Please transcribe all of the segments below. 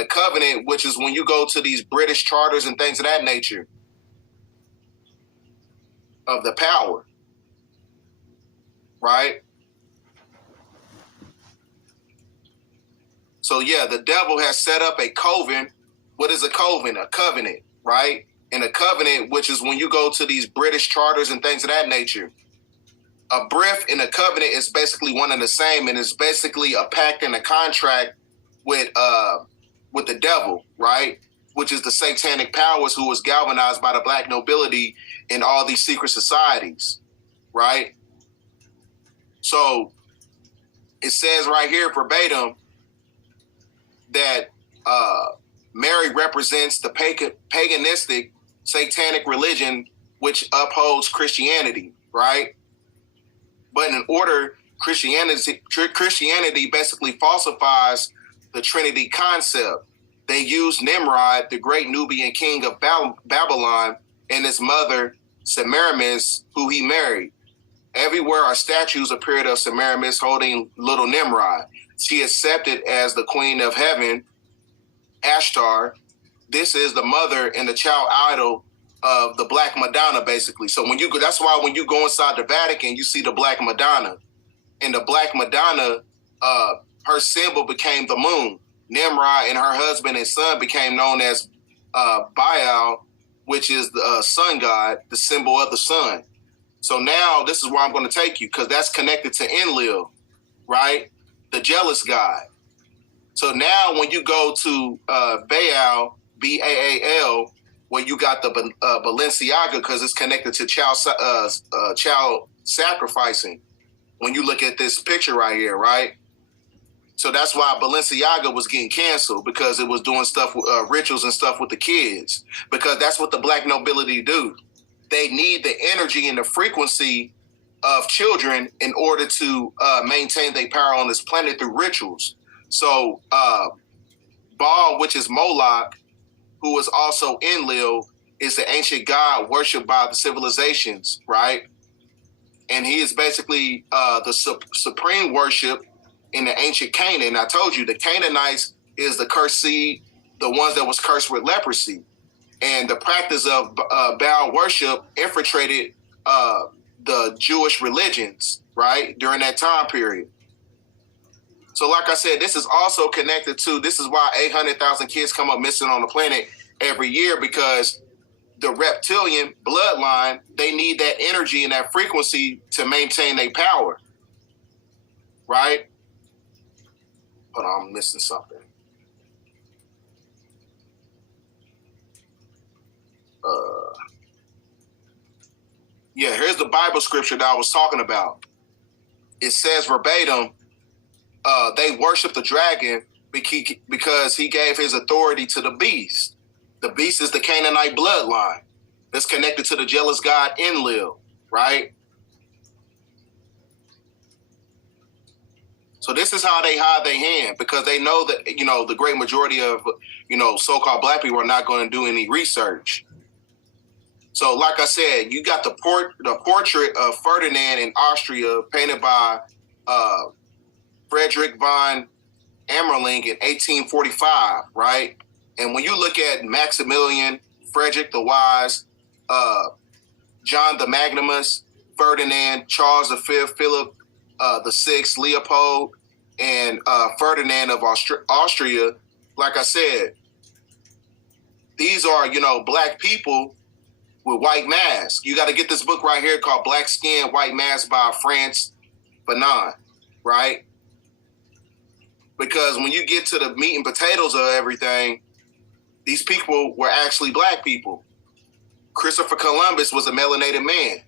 a covenant, which is when you go to these British charters and things of that nature of the power, right? So yeah, the devil has set up a coven. What is a coven? A covenant, right? And a covenant, which is when you go to these British charters and things of that nature. A brief and a covenant is basically one and the same, and it's basically a pact and a contract with the devil, right? Which is the satanic powers who was galvanized by the Black Nobility in all these secret societies, right? So it says right here verbatim that Mary represents the paganistic satanic religion which upholds Christianity, right? But in order, Christianity basically falsifies the Trinity concept. They use Nimrod, the great Nubian king of Babylon, and his mother, Semiramis, who he married. Everywhere are statues appeared of Semiramis holding little Nimrod. She accepted as the queen of heaven, Ashtar. This is the mother and the child idol of the Black Madonna, basically. So when you go, that's why when you go inside the Vatican, you see the Black Madonna. And the Black Madonna, her symbol became the moon. Nimrod and her husband and son became known as BDell, which is the sun god, the symbol of the sun. So now this is where I'm going to take you, because that's connected to Enlil, right? The jealous god. So now when you go to Baal, Baal, where you got the Balenciaga, because it's connected to child sacrificing. When you look at this picture right here, right? So that's why Balenciaga was getting canceled, because it was doing stuff, rituals and stuff with the kids, because that's what the Black Nobility do. They need the energy and the frequency of children in order to maintain their power on this planet through rituals. So Baal, which is Moloch, who is also Enlil, is the ancient god worshipped by the civilizations, right? And he is basically the supreme worship in the ancient Canaan. I told you, the Canaanites is the cursed seed, the ones that was cursed with leprosy. And the practice of Baal worship infiltrated the Jewish religions, right, during that time period. So like I said, this is also connected to, this is why 800,000 kids come up missing on the planet every year, because the reptilian bloodline, they need that energy and that frequency to maintain their power, right? Hold on, I'm missing something. Yeah, here's the Bible scripture that I was talking about. It says verbatim, they worship the dragon because he gave his authority to the beast. The beast is the Canaanite bloodline that's connected to the jealous god Enlil, right? So this is how they hide their hand, because they know that, the great majority of, so-called Black people are not going to do any research. So like I said, you got the portrait of Ferdinand in Austria painted by Frederick von Amerling in 1845, right? And when you look at Maximilian, Frederick the Wise, John the Magnanimous, Ferdinand, Charles V, Philip the Sixth, Leopold, and Ferdinand of Austria, like I said, these are, Black people with white masks. You got to get this book right here called Black Skin, White Mask by France Fanon, right? Because when you get to the meat and potatoes of everything, these people were actually Black people. Christopher Columbus was a melanated man,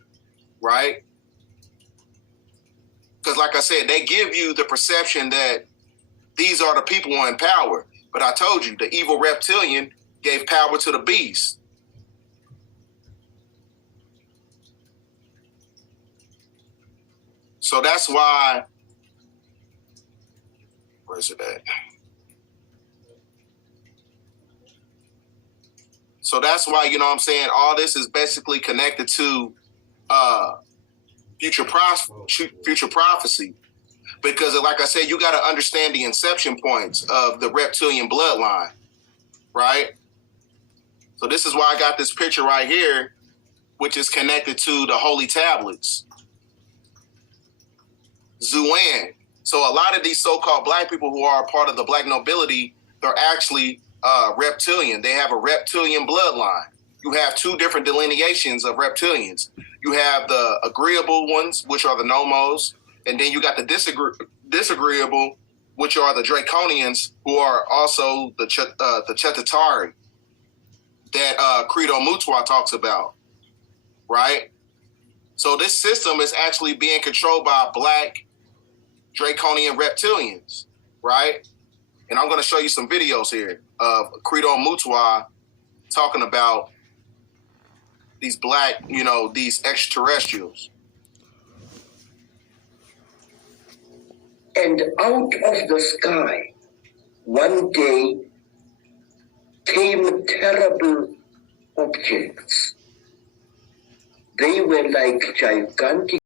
right? Because like I said, they give you the perception that these are the people in power. But I told you, the evil reptilian gave power to the beast. So that's why, where's it at? So that's why, I'm saying, all this is basically connected to future prophecy. Because like I said, you got to understand the inception points of the reptilian bloodline. right? So this is why I got this picture right here, which is connected to the holy tablets. Zuan. So a lot of these so-called black people who are a part of the black nobility, they're actually reptilian. They have a reptilian bloodline. You have two different delineations of reptilians. You have the agreeable ones, which are the nomos, and then you got the disagreeable, which are the draconians, who are also the Chetatari that Credo Mutwa talks about, right? So this system is actually being controlled by black draconian reptilians, right? And I'm going to show you some videos here of Credo Mutwa talking about these black, these extraterrestrials. And out of the sky, one day came terrible objects. They were like gigantic